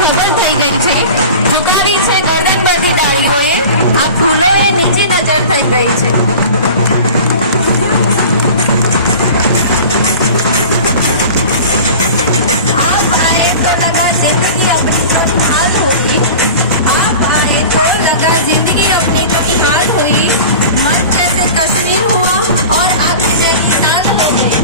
ખબર થઈ ગઈ છે, ઝુકાવી છે ગરદન પરથી ડાળીઓએ, આ ફૂલોએ નીચે નજર થઈ ગઈ છે। आप आए तो लगा जिंदगी अपनी तो निहाल हुई, आप आए तो लगा जिंदगी अपनी तो निहाल हुई, मन जैसे कश्मीर हुआ और आपकी नैनीताल हो गई।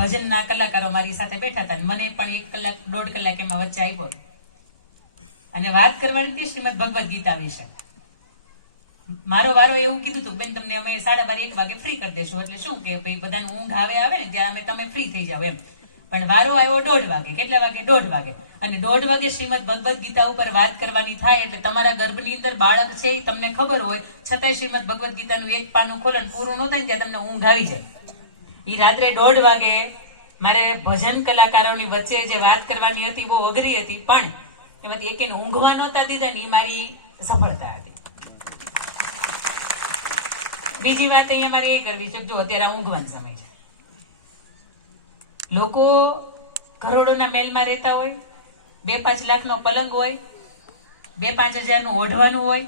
ભજનના કલાકારો મારી સાથે બેઠા હતા, મને પણ 1 કલાક 1.5 કલાક એમાં વચ્ચે આવ્યો અને વાત કરવાની હતી શ્રીમદ ભગવદ ગીતા વિશે। મારો વારો એવું કીધું હતું, બેન તમને અમે 12:30 1 વાગે ફ્રી કરી દેશું, એટલે શું કે ભાઈ બધાને ઊંઘ આવે ને ત્યાં અમે તમે ફ્રી થઈ જાવ એમ, પણ વારો આવ્યો 1:30 વાગે। કેટલા વાગે? 1:30 વાગે। અને 1:30 વાગે શ્રીમદ ભગવદ ગીતા ઉપર વાત કરવાની થાય એટલે તમારા ગર્ભની અંદર બાળક છે એ તમને ખબર હોય છતાંય શ્રીમદ ભગવદ ગીતાનું એક પાનું ખોલો પૂરું ન થાય ત્યાં તમને ઊંઘ આવી જાય। ઈ રાત્રે 1:30 વાગે મારે ભજન કલાકારોની વચ્ચે જે વાત કરવાની હતી બહુ અઘરી હતી, પણ એમાંથી એકેને ઊંઘવા નહોતા દીધા ને એ મારી સફળતા હતી। બીજી વાત અહીંયા મારે એ કરવી છે, જો અત્યારે ઊંઘવાનો સમય છે, લોકો કરોડોના મહેલમાં રહેતા હોય, 2-5 લાખનો પલંગ હોય, 2-5 હજારનું ઓઢવાનું હોય,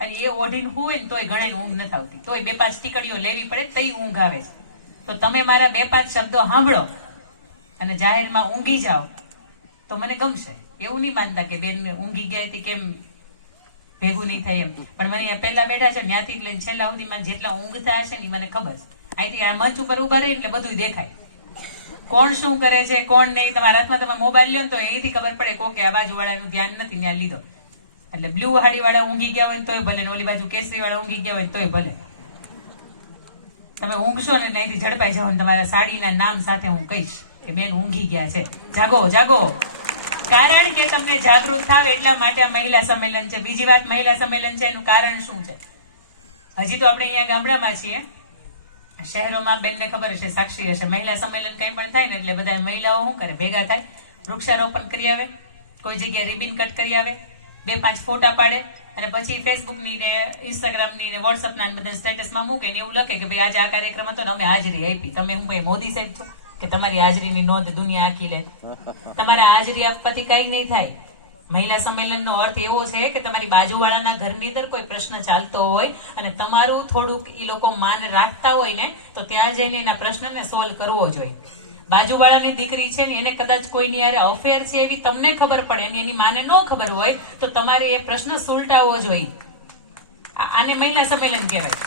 અને એ ઓઢીને હોય ને તોય ઘણી ઊંઘ નથી આવતી, તોય 2-5 ટીકડીઓ લેવી પડે તઈ ઊંઘ આવે છે। તો તમે મારા 2-5 શબ્દો સાંભળો અને જાહેરમાં ઊંઘી જાઓ તો મને ગમશે। એવું નહીં માનતા કે બેન ઊંઘી ગયા હતી કેમ ભેગું નહીં થાય એમ, પણ મને પહેલા બેઠા છે ત્યાંથી લઈને છેલ્લા સુધીમાં જેટલા ઊંઘતા હશે ને મને ખબર છે। અહીંથી આ મંચ ઉપર ઉભા રહી એટલે બધું દેખાય, કોણ શું કરે છે કોણ નહીં। તમારા હાથમાં તમે મોબાઈલ લ્યો ને તો અહીંથી ખબર પડે કોકે આ બાજુ વાળાનું ધ્યાન નથી ત્યાં લીધો, એટલે બ્લુ હાડી વાળા ઊંઘી ગયા હોય તોય ભલે, ઓલી બાજુ કેસરી વાળા ઊંઘી ગયા હોય તોય ભલે। તમે ઊંઘશો ને અહીંથી ઝડપાઈ જાઓ ને તમારા સાડીના નામ સાથે હું કહીશ કે બેન ઊંઘી ગયા છે, જાગો જાગો, કારણ કે તમને જાગૃત થાવ એટલા માટે આ મહિલા સંમેલન છે। બીજી વાત, મહિલા સંમેલન છે એનું કારણ શું છે? હજી તો આપણે અહીંયા ગામડામાં છીએ, શહેરોમાં બેનને ખબર હશે, સાક્ષી હશે, મહિલા સંમેલન કઈ પણ થાય ને એટલે બધા મહિલાઓ શું કરે, ભેગા થાય, વૃક્ષારોપણ કરી આવે, કોઈ જગ્યાએ રિબિન કટ કરી આવે, 2-5 ફોટા પાડે, અને પછી ફેસબુક ની ને ઇન્સ્ટાગ્રામ ની ને વોટ્સઅપ ના બધા સ્ટેટસમાં મૂકે ને એવું લખે કે ભાઈ આજે આ કાર્યક્રમ હતો ને અમે હાજરી આપી. તમે હું ભાઈ મોદી સાહેબ છો કે તમારી હાજરીની નોંધ દુનિયા આખી લે? તમારા હાજરી આપવાથી કઈ નહીં થાય. મહિલા સંમેલનનો અર્થ એવો છે કે તમારી બાજુવાળાના ઘરની અંદર કોઈ પ્રશ્ન ચાલતો હોય અને તમારું થોડુંક એ લોકો માન રાખતા હોય ને તો ત્યાં જઈને એના પ્રશ્નને સોલ્વ કરવો જોઈએ. બાજુવાળાની દીકરી છે ને એને કદાચ કોઈની યારે અફેર છે એવી તમને ખબર પડે અને એની માને ન ખબર હોય તો તમારે એ પ્રશ્ન સુલટાવવો જોઈએ. આને મહિલા સંમેલન કહેવાય.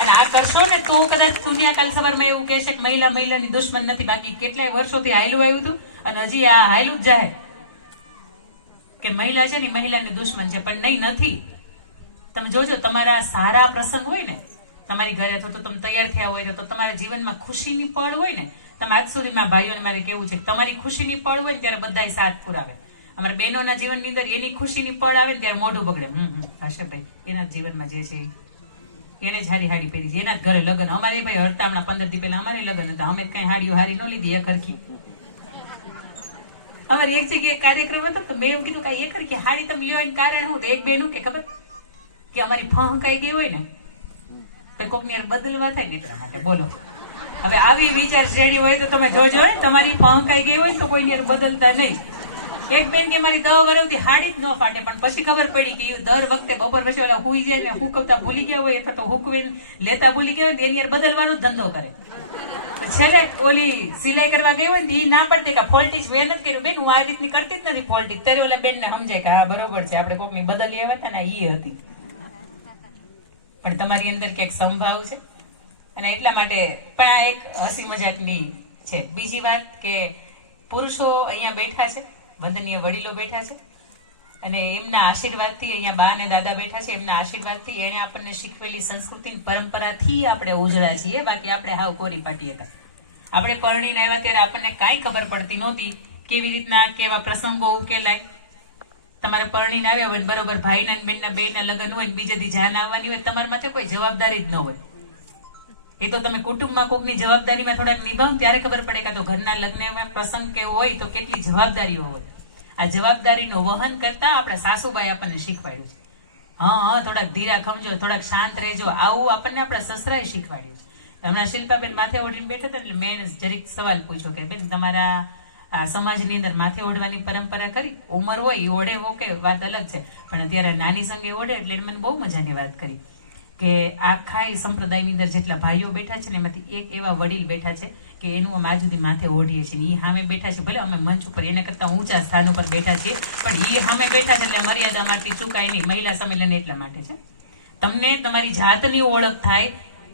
અને આ કરશો ને તો કદાચ દુનિયા કાલ સવારમાં એવું કહેશે કે મહિલા મહિલાની દુશ્મન નથી. બાકી કેટલાય વર્ષોથી હાયલું આવ્યું હતું અને હજી આ હાયલું જ જાય કે મહિલા છે ને મહિલાની દુશ્મન છે. પણ નહીં, નથી. તમે જોજો, તમારા સારા પ્રસંગ હોય ને તમારી ઘરે અથવા તો તમે તૈયાર થયા હોય તો તમારા જીવનમાં ખુશીની પળ હોય ને, તમે આજ સુધીમાં ભાઈઓને મારે કેવું છે કે તમારી ખુશીની પળ હોય ને ત્યારે બધાય સાથ પુરાવે. અમારા બહેનોના જીવનની અંદર એની ખુશીની પળ આવે ને ત્યારે મોઢું બગડે. હશે ભાઈ, એના જીવનમાં જે છે એને જ હારી હાડી પહેરી છે, એના જ ઘરે લગ્ન. અમારે ભાઈ હડતા હમણાં 15 દી પહેલા અમારે લગ્ન હતા, અમે કઈ હાડીઓ હારી ન લીધી એક હરખી. અમારી એક જગ્યાએ કાર્યક્રમ હતો તો મેં એમ કીધું કે એક હરખી હાડી તમે લ્યો એનું કારણ શું? તો એક બેનું કે ખબર કે અમારી ફહકાઈ ગઈ હોય ને કોક ની બદલવા થાય ને એટલા માટે. બોલો, હવે આવી વિચાર શ્રેણી હોય તો તમે જોજો, તમારી ફહકાઈ ગઈ હોય તો કોઈ બદલતા નહીં. એક બેન કે મારી 10 વર્ષથી હાડી જ ન ફાટે, પણ પછી ખબર પડી કે દર વખતે બપોર પછી ઓલા હુઈ જાય ને હુકવતા ભૂલી ગયા હોય અથવા તો હુકવીને લેતા ભૂલી ગયા હોય એની બદલવાનો ધંધો કરે. છેલ્લે ઓલી સિલાઈ કરવા ગઈ હોય ને એ ના પડતી કે ફોલ્ટીજ મેં નથી કર્યું બેન, હું આ રીતની કરતી જ નથી ફોલ્ટીજ. ત્યારે ઓલા બેન ને સમજાય કે હા બરોબર છે, આપણે કોકની બદલી આવ્યા હતા ને ઈ હતી. પણ તમારી અંદર ક્યાંક સંભાવ છે અને એટલા માટે પણ આ એક હસી મજાકની છે. બીજી વાત કે પુરુષો અહીંયા બેઠા છે, વંદનીય વડીલો બેઠા છે અને એમના આશીર્વાદથી અહીંયા બા અને દાદા બેઠા છે, એમના આશીર્વાદથી એને આપણને શીખવેલી સંસ્કૃતિ પરંપરાથી આપણે ઉજળા છીએ. બાકી આપણે હાવ કોરી પાટી હતા. આપણે પરણીને આવ્યા ત્યારે આપણને કાંઈ ખબર પડતી નહોતી કેવી રીતના કેવા પ્રસંગો ઉકેલાય. તમારે પરણીને આવ્યા હોય બરોબર ભાઈના બેનના બેના લગ્ન હોય બીજે દી જાન આવવાની હોય, તમારા માથે કોઈ જવાબદારી જ ન હોય. એ તો તમે કુટુંબમાં કોકની જવાબદારીમાં થોડાક નિભાવ ત્યારે ખબર પડે કે તો ઘરના લગ્નમાં પ્રસંગ કેવો હોય તો કેટલી જવાબદારીઓ હોય. આ જવાબદારીનું વહન કરતા આપણા સાસુબાઈ આપણને શીખવાડ્યું છે. હા, થોડાક ધીરા ખમજો, થોડાક શાંત રહેજો, આવું આપણને આપણા સસરાએ શીખવાડ્યું છે. હમણાં શિલ્પાબેન માથે ઓઢીને બેઠા હતા એટલે મેં જરીક સવાલ પૂછ્યો કે બેન તમારા આ સમાજની અંદર માથે ઓઢવાની પરંપરા કરી? ઉંમર હોય એ ઓઢે ઓકે વાત અલગ છે, પણ અત્યારે નાની સંગે ઓઢે એટલે મને બહુ મજાની વાત કરી કે આખા સંપ્રદાયની અંદર જેટલા ભાઈઓ બેઠા છે ને એમાંથી એક એવા વડીલ બેઠા છે કે એનું અમે આજ સુધી માથે ઓઢીએ છીએ. એ સામે બેઠા છે, ભલે અમે મંચ ઉપર એને કરતા ઊંચા સ્થાન ઉપર બેઠા છીએ, પણ એ સામે બેઠા છે એટલે મર્યાદા અમારથી ચૂકાય નહીં. મહિલા સંમેલન એટલા માટે છે તમને તમારી જાતની ઓળખ થાય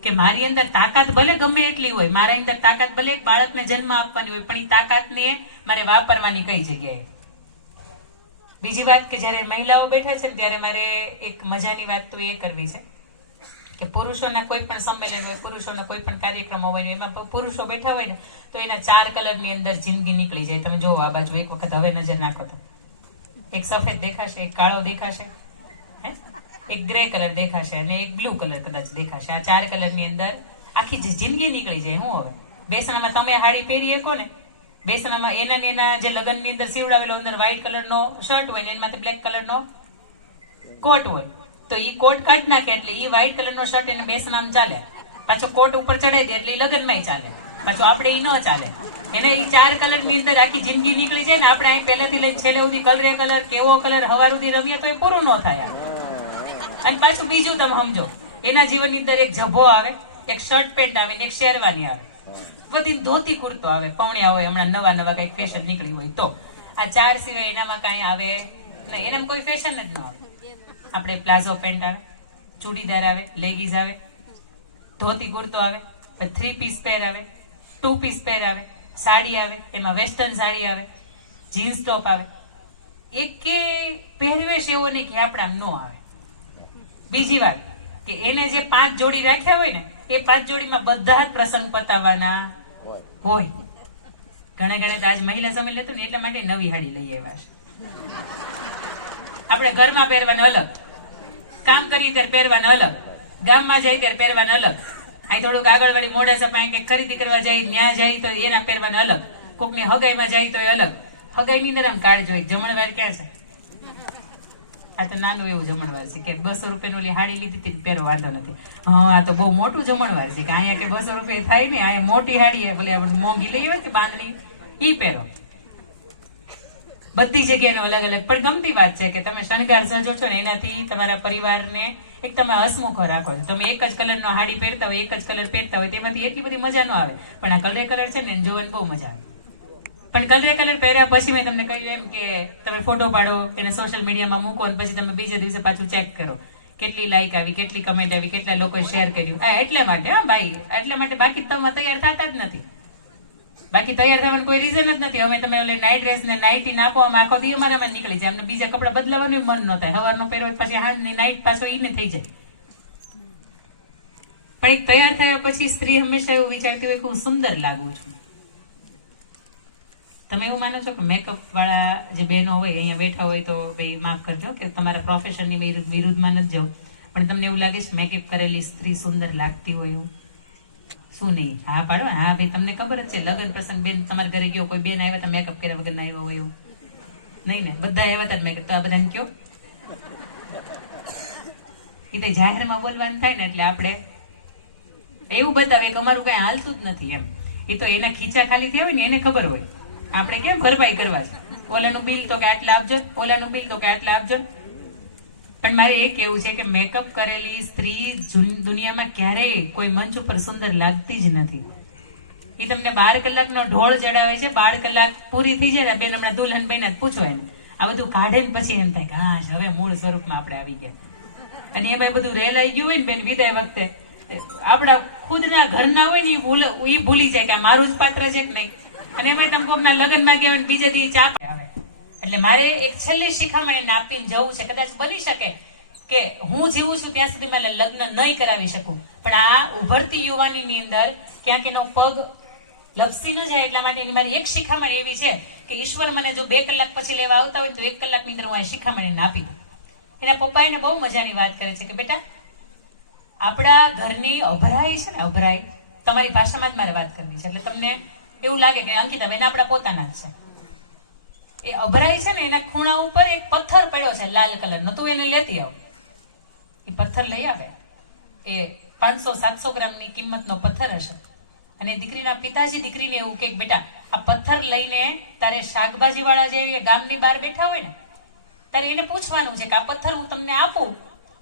કે મારી અંદર તાકાત ભલે ગમે એટલી હોય, મારા અંદર તાકાત ભલે એક બાળકને જન્મ આપવાની હોય, પણ એ તાકાતને મારે વાપરવાની કઈ જગ્યાએ. બીજી વાત કે જયારે મહિલાઓ બેઠા છે ત્યારે મારે એક મજાની વાત તો એ કરવી છે કે પુરુષોના કોઈ પણ સંમેલન હોય, પુરુષોના કોઈ પણ કાર્યક્રમો હોય એમાં પુરુષો બેઠા હોય ને તો એના 4 કલરની અંદર જિંદગી નીકળી જાય. તમે જોવો આ બાજુ એક વખત હવે નજર નાખો તો એક સફેદ દેખાશે, એક કાળો દેખાશે, એક ગ્રે કલર દેખાશે અને એક બ્લુ કલર કદાચ દેખાશે. આ 4 કલરની અંદર આખી જિંદગી નીકળી જાય. હું હવે બેસણામાં તમે હાડી પહેરી શકો ને, બેસણામાં એના જે લગ્નની અંદર સીવડાવેલો અંદર વ્હાઈટ કલરનો શર્ટ હોય ને એમાંથી બ્લેક કલરનો કોટ હોય તો ઈ કોટ કાઢી નાખે એટલે ઈ વ્હાઈટ કલરનો શર્ટ એને બેસણામાં ચાલે, પાછો કોટ ઉપર ચડાઈ દે એટલે ઈ લગ્નમાં ચાલે, પાછો આપણે ઈ ન ચાલે. એને ઈ 4 કલરની અંદર આખી જિંદગી નીકળી જાય ને આપણે અહીં પહેલેથી લઈને છેલ્લે સુધી કલરે કલર કેવો કલર હવાર સુધી રમ્યા તો એ પૂરું ન થાય. અને પાછું બીજું તમે સમજો એના જીવનની અંદર એક જભો આવે, એક શર્ટ પેન્ટ આવે ને એક શેરવાની આવે, બધી ધોતી કુર્તો આવે, પૌણિયા હોય, હમણાં નવા કઈક ફેશન નીકળી હોય તો. આ 4 સિવાય એનામાં કઈ આવે નહીં, એનામાં કોઈ ફેશન જ ન આવે. આપણે પ્લાઝો પેન્ટ આવે, ચૂડીદાર આવે, લેગીઝ આવે, ધોતી કુર્તો આવે, 3 પીસ પેર આવે, 2 પીસ પેર આવે, સાડી આવે, એમાં વેસ્ટર્ન સાડી આવે, જીન્સ ટોપ આવે. એકે પહેરવેશ એવો નહીં કે આપણા ન આવે. બીજી વાત કે એને જે 5 જોડી રાખ્યા હોય ને એ 5 જોડીમાં બધા જ પ્રસંગ પતાવવાના હોય. ઘણા તો આજ મહિલા સંમેલન હતું ને એટલા માટે નવી હાડી લઈ આવ્યા છે. આપણે ઘરમાં પહેરવાને અલગ, કામ કરીએ ત્યારે પહેરવાને અલગ, ગામમાં જાય ત્યારે પહેરવાને અલગ, અહીં થોડુંક આગળ વાળી મોડાસા પાસે કંઈક ખરીદી કરવા જાય ત્યાં જાય તો એના પહેરવાને અલગ, કોકની હગાઈમાં જાય તો એ અલગ. હગાઈની અંદર આમ કાઢજો, જમણવાર ક્યાં છે? આ તો નાનું એવું જમણવાર છે કે 200 રૂપિયાની ઓલી હાડી લીધી હતી પહેરો વાંધો નથી. હા આ તો બહુ મોટું જમણવાર છે કે અહીંયા કે 200 રૂપિયા થાય ને, અહીંયા મોટી હાડી ભલે આપણે મોંઘી લઈ હોય કે બાંધણી ઈ પહેરો. બધી જગ્યાનો અલગ અલગ પણ ગમતી વાત છે કે તમે શણગાર સજો છો ને એનાથી તમારા પરિવારને એક તમે હસમુખો રાખો છો. તમે એક જ કલરનો હાડી પહેરતા હોય, એક જ કલર પહેરતા હોય, તેમાંથી એટલી બધી મજા ન આવે. પણ આ કલર છે ને જોવાની બહુ મજા આવે. પણ કલર પહેર્યા પછી મેં તમને કહ્યું એમ કે તમે ફોટો પાડો, એને સોશિયલ મીડિયામાં મૂકો અને પછી તમે બીજા દિવસે પાછું ચેક કરો કેટલી લાઈક આવી, કેટલી કમેન્ટ આવી, કેટલા લોકોએ શેર કર્યું. એટલા માટે હા ભાઈ, એટલા માટે. બાકી તમે તૈયાર થતા જ નથી. બાકી તૈયાર થવાનું કોઈ રીઝન જ નથી. અમે તમે ઓલી નાઇટ ડ્રેસ ને નાઇટી નાખો, અમે આખો દી અમારામાં નીકળી જાય. અમને બીજા કપડા બદલાવાનું મન ન થાય. સવારનો પહેરો પછી હાંજની નાઇટ પાછો ઈને થઈ જાય. પણ એક તૈયાર થયા પછી સ્ત્રી હંમેશા એવું વિચારતી હોય કે હું સુંદર લાગુ છું. તમે એવું માનો છો કે મેકઅપ વાળા જે બહેનો હોય અહીંયા બેઠા હોય તો ભાઈ માફ કરજો કે તમારા પ્રોફેશનની વિરુદ્ધમાં નથી જાઉં, પણ તમને એવું લાગે છે મેકઅપ કરેલી સ્ત્રી સુંદર લાગતી હોય એવું? શું નહીં? હા પાડો. હા ભાઈ, તમને ખબર જ છે લગ્ન પ્રસંગ બેન તમારા ઘરે ગયો, કોઈ બેન આવ્યા હતા મેકઅપ કર્યા વગર ના આવ્યા હોય એવું? નહીં ને, બધા આવ્યા હતા મેકઅપ. તો આ બધાને કયો એ તો જાહેરમાં બોલવાનું થાય ને એટલે આપણે એવું બતાવે કે અમારું કઈ હાલતું જ નથી એમ. એ તો એના ખીચા ખાલી થયા હોય ને એને ખબર હોય. આપણે કેમ ભરપાઈ કરવા છે? ઓલાનું બિલ તો કે આટલા આપજો, ઓલાનું બિલ તો કે આટલા આપજો. પણ મારે એ કેવું છે કે મેકઅપ કરેલી સ્ત્રી દુનિયામાં ક્યારેય કોઈ મંચ ઉપર સુંદર લાગતી જ નથી. એ તમને 12 કલાકનો ઢોળ જડાવે છે. 12 કલાક પૂરી થઈ જાય ને બેન, હમણાં દુલ્હન બેન જ પૂછો એને, આ બધું કાઢે ને પછી એમ થાય કે હા હવે મૂળ સ્વરૂપમાં આપણે આવી ગયા. અને એમાં બધું રેલાઈ ગયું હોય ને બેન, વિદાય વખતે આપણા ખુદના ઘરના હોય ને એ ભૂલી જાય કે આ મારું જ પાત્ર છે કે નહીં. અને એમાં તમે કોકના લગ્નમાં ગયા હોય બીજા દી ચા આવે. એટલે મારે એક છેલ્લી શિખામણ એને આપીને જવું છે. કદાચ બની શકે કે હું જીવું છું ત્યાં સુધી મારે લગ્ન નહીં કરાવી શકું, પણ આ ઉભરતી યુવાનીની અંદર ક્યાંક એનો પગ લપસી ન જાય એટલા માટે એની મારી એક શિખામણ એવી છે કે ઈશ્વર મને જો 2 કલાક પછી લેવા આવતા હોય તો 1 કલાકની અંદર હું આ શિખામણ એને આપી દઉં. એના પપ્પા એને બહુ મજાની વાત કરે છે કે બેટા આપણા ઘરની અભરાઈ છે ને, અભરાઈ તમારી ભાષામાં જ મારે વાત કરવી છે એટલે તમને એવું લાગે કે અંકિતા બેન આપણા પોતાના જ છે. એ અભરાઈ છે ને એના ખૂણા ઉપર એક પથ્થર પડ્યો છે લાલ કલરનો, તું એને લેતી આવ. એ પથ્થર લઈ આવે. એ 500-700 ગ્રામની કિંમતનો પથ્થર હશે. અને દીકરીના પિતાજી દીકરીને એવું કે બેટા આ પથ્થર લઈને તારે શાકભાજી વાળા જે ગામની બહાર બેઠા હોય ને તારે એને પૂછવાનું છે કે આ પથ્થર હું તમને આપું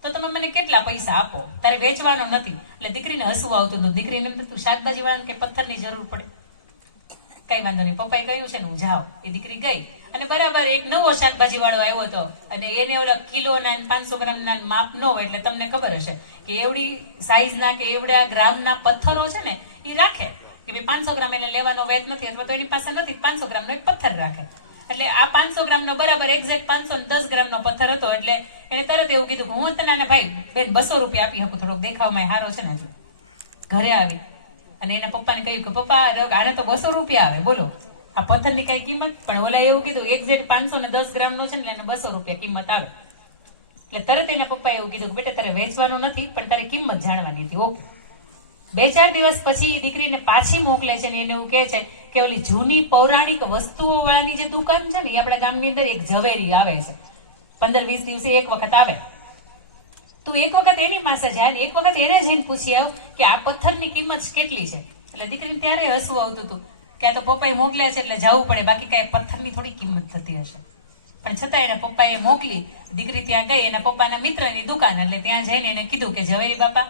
તો તમે મને કેટલા પૈસા આપો, તારે વેચવાનો નથી. એટલે દીકરીને હસવું આવતું હતું. દીકરીને એમ તું શાકભાજી વાળાને કે પથ્થરની જરૂર પડે, કઈ વાંધો નહીં, પપ્પાએ કહ્યું છે ને હું જાઉં. એ દીકરી ગઈ અને બરાબર એક નવો શાકભાજી વાળો આવ્યો હતો અને એને ઓલા કિલોના 500 ગ્રામના માપ ન હોય એટલે તમને ખબર હશે કે એવડી સાઈઝના કે એવડા ગ્રામના પથ્થરો છે ને એ રાખે કે ભાઈ 500 ગ્રામ એને લેવાનો વેચ નથી અથવા તો એની પાસે નથી, 500 ગ્રામનો એક પથ્થર રાખે. એટલે આ 500 ગ્રામનો બરાબર એક્ઝેક્ટ 510 ગ્રામનો પથ્થર હતો. એટલે એને તરત એવું કીધું કે હું તને ભાઈ બેન 200 રૂપિયા આપી શકું, થોડોક દેખાવમાં સારો છે ને. ઘરે આવી અને એના પપ્પાને કહ્યું કે પપ્પા આને તો 200 રૂપિયા આવે, બોલો આ પથ્થરની કઈ કિંમત? પણ ઓલા એવું કીધું એક્ઝેક્ટ 510 ગ્રામનો છે ને એને 200 રૂપિયા કિંમત આવે. એટલે તરત એના પપ્પાએ એવું કીધું કે બેટા તારે વેચવાનું નથી પણ તારે કિંમત જાણવાની હતી. ઓકે. 2-4 દિવસ પછી દીકરીને પાછી મોકલે છે ને એને એવું કહે છે કે ઓલી જૂની પૌરાણિક વસ્તુઓ વાળાની જે દુકાન છે ને એ આપણા ગામની અંદર એક ઝવેરી આવે છે, 15-20 દિવસે એક વખત આવે. તું એક વખત એની પાસે જાય, એક વખત એને જઈને પૂછી આવ કે આ પથ્થરની કિંમત કેટલી છે. એટલે દીકરીને ત્યારે હસવું આવતું હતું કે આ તો પપ્પાએ મોકલ્યા છે એટલે જવું પડે, બાકી કઈ પથ્થરની થોડી કિંમત થતી હશે. પણ છતાં એના પપ્પાએ મોકલી. દીકરી ત્યાં ગઈ એના પપ્પાના મિત્રની દુકાન, એટલે ત્યાં જઈને એને કીધું કે ઝવેરી બાપા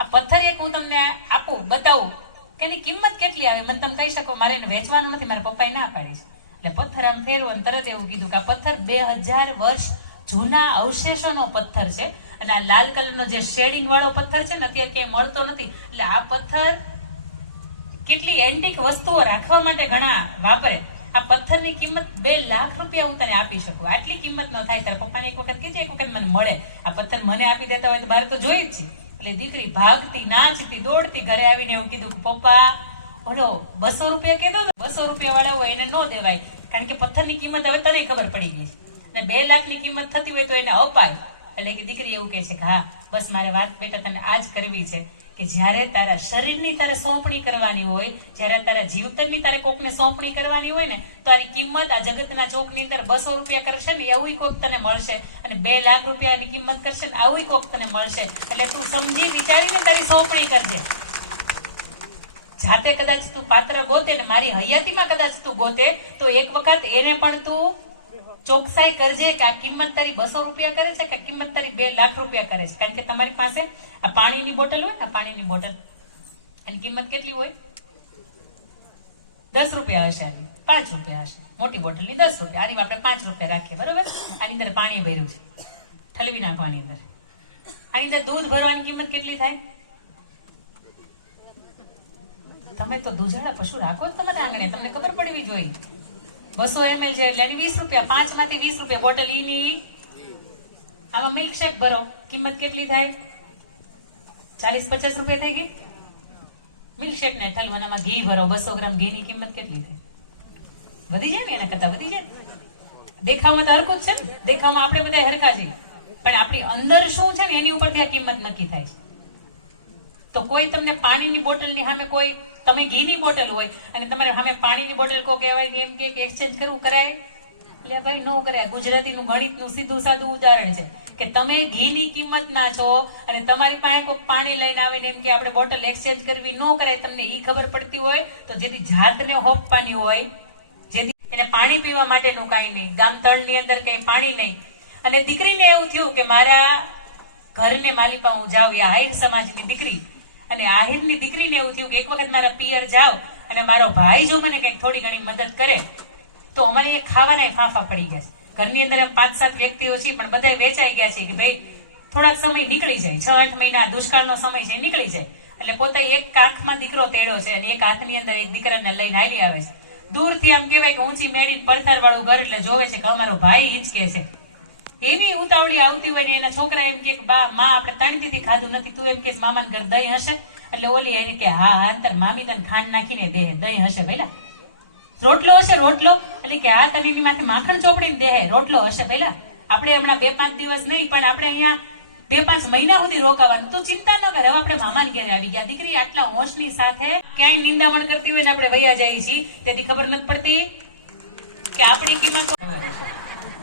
આ પથ્થર એક હું તમને આપું, બતાવું કે એની કિંમત કેટલી આવે, મને તમે કહી શકો, મારે એને વેચવાનું નથી, મારા પપ્પાએ ના પાડી છે. એટલે પથ્થર આમ ફેરવો અને તરત એવું કીધું કે આ પથ્થર 2000 વર્ષ જૂના અવશેષોનો પથ્થર છે અને આ લાલ કલરનો જે શેડિંગ વાળો પથ્થર છે ને અત્યારે ક્યાંય મળતો નથી. એટલે આ પથ્થર કેટલી એન્ટિક વસ્તુઓ રાખવા માટે ઘણા વાપરે. આ પથ્થરની કિંમત 2 લાખ રૂપિયા હું તને આપી શકું, આટલી કિંમત ન થાય. તારા પપ્પાને એક વખત કીધું એક વખત મને મળે, આ પથ્થર મને આપી દેતા હોય તો બહાર તો જોઈ જ છે. એટલે દીકરી ભાગતી નાચતી દોડતી ઘરે આવીને એવું કીધું કે પપ્પા ઓલો 200 રૂપિયા કીધું, 200 રૂપિયા વાળા હોય એને ન દેવાય, કારણ કે પથ્થરની કિંમત હવે તને ખબર પડી ગઈ છે અને 2 લાખની કિંમત થતી હોય તો એને અપાય. એટલે કે દીકરી એવું કહે છે કે હા બસ મારે વાત બેટા તને આજ કરવી છે. કે જ્યારે તારા શરીરની તારે સોંપણી કરવાની હોય, જ્યારે તારા જીવતરની તારે કોકને સોંપણી કરવાની હોય ને, તો આની કિંમત આ જગતના ચોકની અંદર 200 રૂપિયા કરશે ને એવું કોક તને મળશે, અને 2 લાખ રૂપિયાની કિંમત કરશે ને આવું કોક તને મળશે. એટલે તું સમજી વિચારીને તારી સોંપણી કરજે. જાતે કદાચ તું પાત્ર ગોતે ને મારી હયાતીમાં કદાચ તું ગોતે તો એક વખત એને પણ તું ચોકસાઈ કરજે કે આ કિંમત તારી 200 રૂપિયા કરે છે કે આ કિંમત તારી 2 લાખ રૂપિયા કરે છે. કારણ કે તમારી પાસે આ પાણીની બોટલ હોય ને, પાણીની બોટલ એની કિંમત કેટલી હોય? 10 રૂપિયા હશે, આની 5 રૂપિયા હશે. મોટી બોટલની 10 રૂપિયા, આની આપણે 5 રૂપિયા રાખીએ, બરોબર? આની અંદર પાણી ભર્યું છે, ઠલવી નાખવાની અંદર. આની અંદર દૂધ ભરવાની કિંમત કેટલી થાય? તમે તો દૂધાળા પશુ રાખો જ તમારા આંગણે, તમને ખબર પડવી જોઈએ. 200 ml છે એટલે 20 રૂપિયા, 5 માંથી 20 રૂપિયા બોટલ ઈની. આમાં મિલ્કશેક ભરો, કિંમત કેટલી થાય? 40-50 રૂપિયા થઈ ગઈ. મિલ્કશેક ને ઠલવાનામાં ઘી ભરો, 200 ગ્રામ ઘી ની કિંમત કેટલી થાય? વધી જાય ને, એના કરતા વધી જાય. દેખાવમાં તો હરખું જ છે ને, દેખાવમાં આપણે બધા હરખા છીએ, પણ આપણી અંદર શું છે ને એની ઉપરથી આ કિંમત નક્કી થાય છે. તો કોઈ તમને પાણીની બોટલની સામે કોઈ, તમે ઘીની બોટલ હોય અને તમારે સામે પાણીની બોટલ કો કહેવાય એમ કે એક્સચેન્જ કરવું કરાય? એટલે ભાઈ નો કરાય. ગુજરાતીનું ગણિતનું સીધું સાદું ઉદાહરણ છે કે તમે ઘીની કિંમત ના છો અને તમારી પાસે કોઈ પાણી લઈને આવે ને એમ કે આપણે બોટલ એક્સચેન્જ કરવી, નો કરાય. તમને ઈ ખબર પડતી હોય તો જેથી જાતને હોપવાની હોય, જેથી એને પાણી પીવા માટેનું કાંઈ નહીં, ગામ તળની અંદર કઈ પાણી નહીં, અને દીકરીને એવું થયું કે મારા ઘરને માલિપા હું જાઉં, એ આહિર સમાજની દીકરી, અને આહિરની દીકરીને એવું થયું કે એક વખત મારા પિયર જાવ અને મારો ભાઈ જો મને કંઈક થોડી ઘણી મદદ કરે તો અમારે એ ખાવાના ફાંફા પડી ગયા છે. ઘરની અંદર એમ 5-7 વ્યક્તિઓ છે પણ બધા વેચાઈ ગયા છે કે ભાઈ થોડાક સમય નીકળી જાય, 6-8 મહિના દુષ્કાળનો સમય છે નીકળી જાય. એટલે પોતે એક આંખમાં દીકરો તેડ્યો છે અને એક હાથની અંદર એક દીકરાને લઈને હાલી આવે છે. દૂરથી આમ કહેવાય કે ઊંચી મેળી પડતર વાળું ઘર, એટલે જોવે છે કે અમારો ભાઈ હિંચકે છે. એવી ઉતાવળી આવતી હોય ને એના છોકરા એમ કે બા માં આપણે 3 દીથી ખાધું નથી, તું એમ કે મામાને ઘર દહીં હશે? એટલે ઓલી એને કે હા હા તાર મામી તને ખાંડ નાખીને દે, દહીં હશે પેલા. રોટલો હશે? રોટલો એટલે કે હા તને એની માથે માખણ ચોપડીને દે, રોટલો હશે પેલા. આપણે હમણાં 2-5 દિવસ નહીં પણ આપણે અહીંયા 2-5 મહિના સુધી રોકાવાનું. તું ચિંતા ન કર, હવે આપણે મામાને ઘરે આવી ગયા. દીકરી આટલા હોશની સાથે ક્યાંય નિંદામણ કરતી હોય ને આપણે વૈયા જઈએ છીએ, તેથી ખબર નથી પડતી કે આપણી કિંમત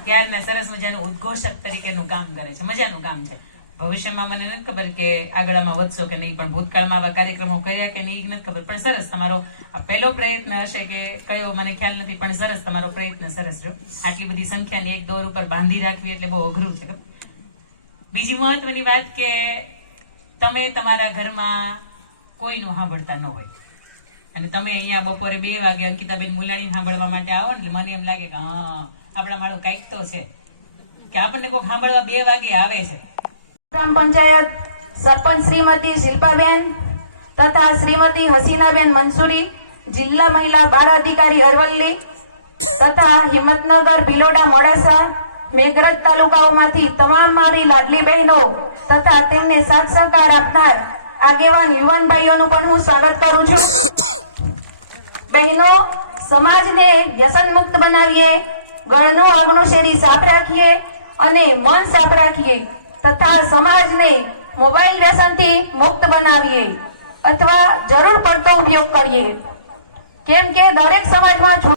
ક્યારના સરસ મજાનું ઉદ્ઘોષક તરીકેનું કામ કરે છે, મજાનું કામ છે. ભવિષ્યમાં મને નથી ખબર કે આગળમાં વધશો કે નહીં, પણ ભૂતકાળમાં આવા કાર્યક્રમો કર્યા કે નહીં નથી ખબર, પણ સરસ તમારો આ પહેલો પ્રયત્ન હશે કે કયો મને ખ્યાલ નથી, પણ સરસ તમારો પ્રયત્ન સરસ રહ્યો. આટલી બધી સંખ્યાને એક દોર ઉપર બાંધી રાખવી એટલે બહુ અઘરું છે. બીજી મહત્વની વાત કે તમે તમારા ઘરમાં કોઈનું સાંભળતા ન હોય અને તમે અહીંયા બપોરે 2 વાગે અંકિતાબેન મુલાણી સાંભળવા માટે આવો ને, મને એમ લાગે કે હા આપણા માળું કઈક તો છે કે આપણને કોઈ સાંભળવા 2 વાગે આવે છે. ગ્રામ પંચાયત સરપંચ શ્રીમતી શિલ્પાબેન તથા શ્રીમતી હસીનાબેન મંસૂરી, જિલ્લા મહિલા બાળ અધિકારી અરવલ્લી તથા હિંમતનગર, ભિલોડા, મોડાસા, મેઘરજ તાલુકાઓમાંથી તમામ મારી લાડલી બહેનો તથા તેમને સાથ સહકાર આપનાર આગેવાન યુવાન ભાઈઓનું પણ હું સ્વાગત કરું છું. બહેનો, સમાજને વ્યસન મુક્ત બનાવીએ, ગળનો અગણો શેરી સાફ રાખીએ અને મન સાફ રાખીએ તથા સમાજને મોબાઈલ વ્યસનથી મુક્ત બનાવીએ અથવા જરૂર પડતો ઉપયોગ કરીએ. કેમ કે દરેક સમાજમાં